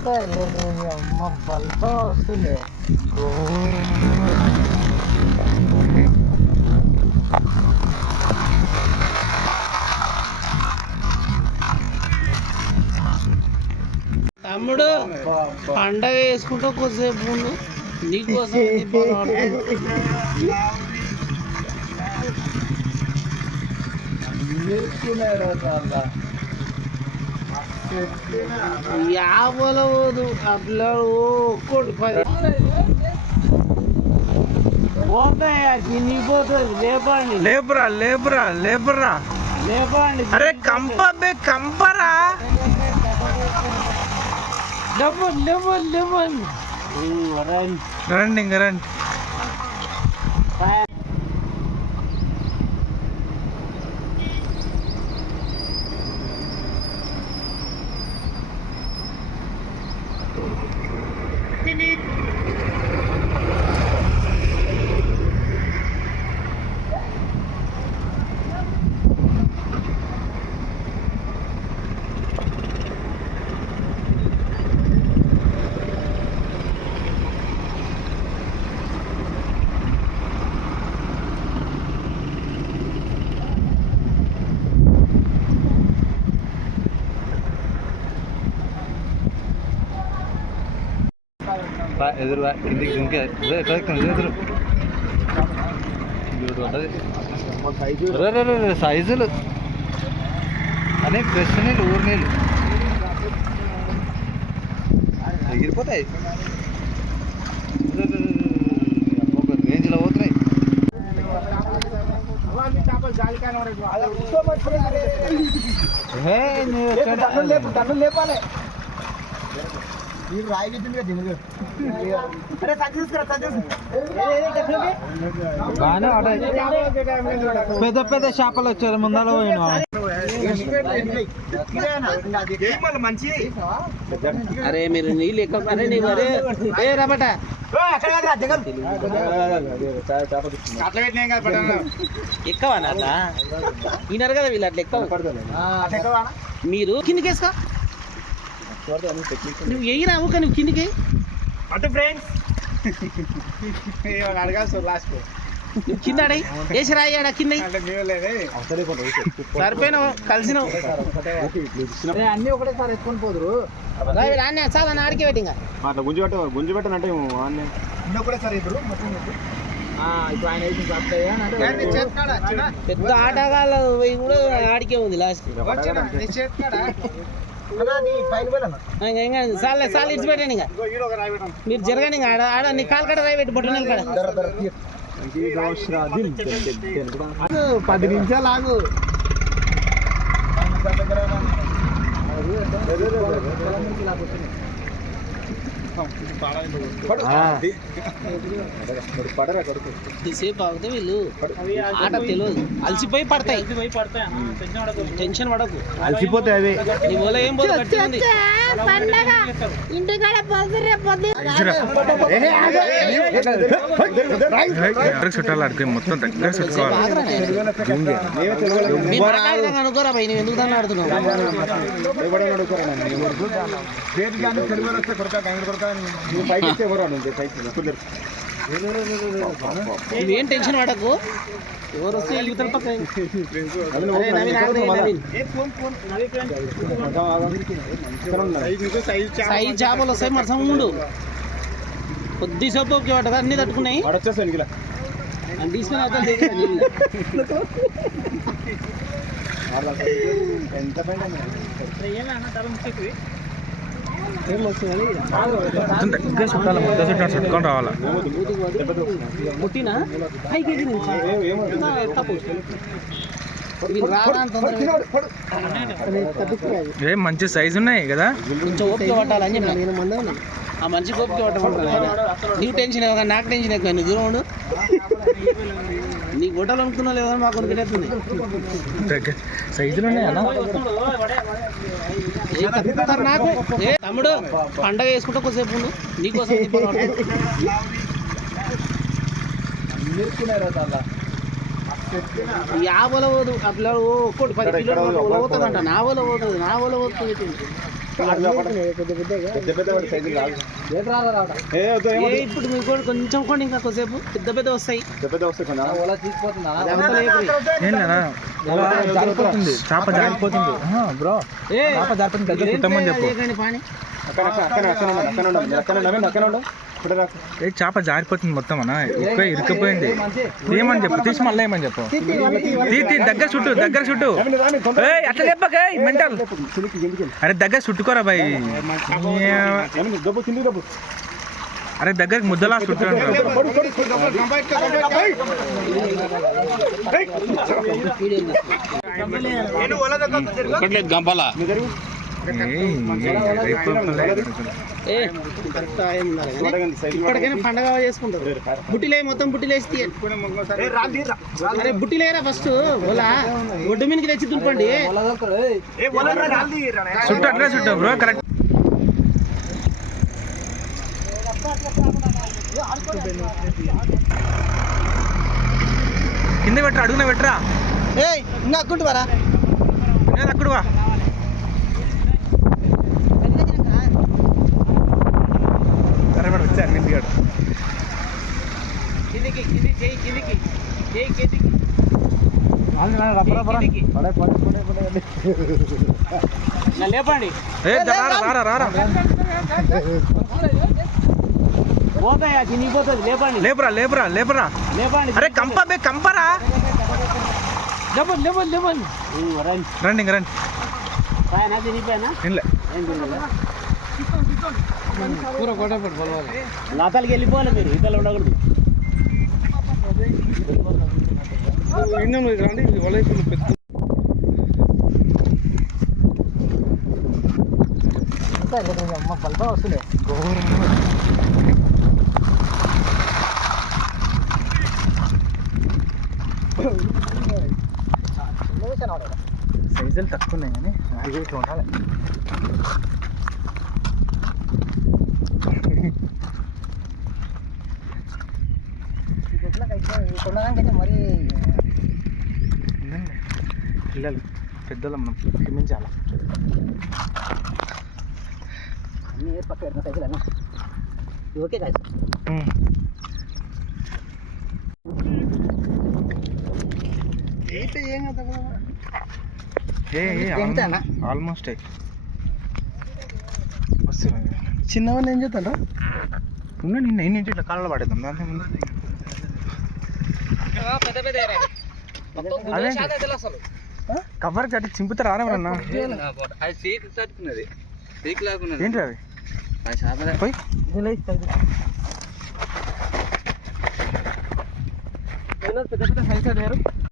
అమ్మ బల్బ వస్తుంది. తమ్ముడు పండగ వేసుకుంటూ కొద్దిసేపు ముందు నీకోసం యాభలో పోదు అట్లా ఒక్కటి 10 పోతాయా తినిపోతుంది. లేపండి లేపురా లేపురా లేపురా. లేపండి. అరే కంపే కంపరా. లేపండి రండి ఇంక రండి. ఎదురు కిందికి ఎదురు సైజులు అనే ఫ్రెష్ నీళ్ళు ఊరు నీళ్ళు ఎగిరిపోతాయి. ఒక రేంజ్లో పోతున్నాయి. లేపాలి పెద్ద పెద్ద చేపలు వచ్చారు. ముందర పోయినా అరే మీరు నీళ్ళు ఎక్కువ రబట ఎక్కువ ఈనారు కదా వీళ్ళు అట్లా ఎక్కువ. మీరు కిందికి వేసుకో. నువ్వు ఎగిరావు కానీ నువ్వు కిందికి అటు ఫ్రెండ్స్ అడగాల్సి లాస్ట్ నువ్వు కింద అడయి వేసి రాయ్యాడ కింద సరిపోయినావు కలిసినావు అన్ని ఒకటేసారి ఎత్తుకొని పోదురు. రాని చాలా ఆడికి పెట్టి ఇంకా అట్లా గుంజు పెట్టనంటే ఒకటేసారి ఇప్పుడు పెద్ద ఆటగాళ్ళ పోయి కూడా ఆడికే ఉంది లాస్ట్. సార్లు ఇచ్చి పెట్టండి ఇంకా మీరు జరగండి. ఇంకా ఆడ నీ కాలు కడ రాయి పెట్టి బొట్టు కాడ 10 నిమిషాలు ఆగు. సేపు ఆగితే వీళ్ళు ఆట తెలియదు. అలసిపోయి పడతాయి. టెన్షన్ పడకు. అలసిపోతాయి అవి. నీ వల్ల ఏం పోదు కట్టింది. చుట్టాలు మొత్తం దగ్గర అనుకోరా భయ్ నువ్వు ఎందుకు దాన్ని ఆడుతున్నావు? నువ్వేం టెన్షన్ పడకు. ఎవరు వస్తే యువతల పక్క సైజ్ చేపలు వస్తాయి. మన సౌండ్ కొద్దిసేపు పట్టదు అన్ని తట్టుకున్నాయి. తీసుకుని దగ్గర చుట్టాలి. మొత్తం చుట్టుకొని రావాలా. పుట్టినా 5 కేజీ నుంచి ఏం మంచి సైజు ఉన్నాయి కదా. కొంచెం ఓపిక పట్టాలని చెప్పి ఆ మంచి ఓపిక పట్టమంటారు. నీకు టెన్షన్ ఇవ్వగా నాకు టెన్షన్ ఎక్కువ. నువ్వు దూరం ఉండు. నీకు గొడ్డలు అనుకున్నా లేదా మాకు కొనుక్కెళ్తుంది. సైజులు ఉన్నాయన్నా నాకు. తమ్ముడు పండగ వేసుకుంటా కొద్దిసేపు ఉండు. నీకోసం యాభలో పోదు అట్లా ఒక్కటి 10 కిలోలు పోతుందంట. నావలో పోతుంది. నావలో పోతుంది. ఇప్పుడు మీకు కూడా కొంచెం కూడా ఇంకా కొద్దిసేపు పెద్ద పెద్ద వస్తాయి. చేప జారిపోతుంది బ్రో, చేప జారిపోతుంది. దగ్గర కుట్టమని చెప్పు. ఏ చేప జారిపోతుంది మొత్తం అన్న, ఎక్కువ ఇరుక్కుపోయింది. ఏమని చెప్పు, తీసి మళ్ళీ ఏమని చెప్పు. దగ్గర చుట్టూ, దగ్గర చుట్టూ. అట్లా చెప్పక మెంటల్. అరే దగ్గర చుట్టుకోరా బాయ్. అరే దగ్గరికి ముద్దలా చుట్టాను. గంపల ఇప్పటికైనా పండగ చేసుకుంటారు. బుట్టిలే మొత్తం బుట్టిలేసి అరే బుట్టిలేరా ఫస్ట్ ఓలా ఒడ్డు మీదకి తెచ్చి దుంపండి. చుట్టూ అట్లే చుట్టూ బ్రో, కరెక్ట్. కింద పెట్టరా, అడుగున పెట్టరా. ఇంకా అక్కుంటు వారా, అక్కడ వా. వచ్చారు నిండిగాడు. కిందికి కింది చేయి, కిందికి చేయి, కిందికి లేపండి. పోతాయా కిందికి పోతుంది. లేపండి, లేపరా లేపరా లేపరా. లేపండి. అరే కంప కంపరా. లేపండి లేపండి లేపండి. రండి ఇంక రండి. పైన తినిపోయినా కూర కొట్ట పట్టుకోవాలి. లతలకి వెళ్ళిపోవాలి మీరు, ఇతలు ఉండకూడదు. వస్తుంది సైజులు తక్కువ ఉన్నాయి కానీ అది ఇట్లా ఉండాలి. మరి పిల్లలు పెద్దలు మనం క్షమించాలి. అన్నీ పక్క సైకిల్ అన్న ఓకే కాదు. ఆల్మోస్ట్ చిన్నవన్నీ ఏం చేస్తాను ఉన్నా నిన్న ఎన్ని ఇట్లా కాళ్ళలో పడేద్దాం. దాంట్లో ముందు కవర్ కట్టి చింపుతారు ఆరమన్నా. ఏంటి అవి పోయి పెద్ద పెద్ద సైజ్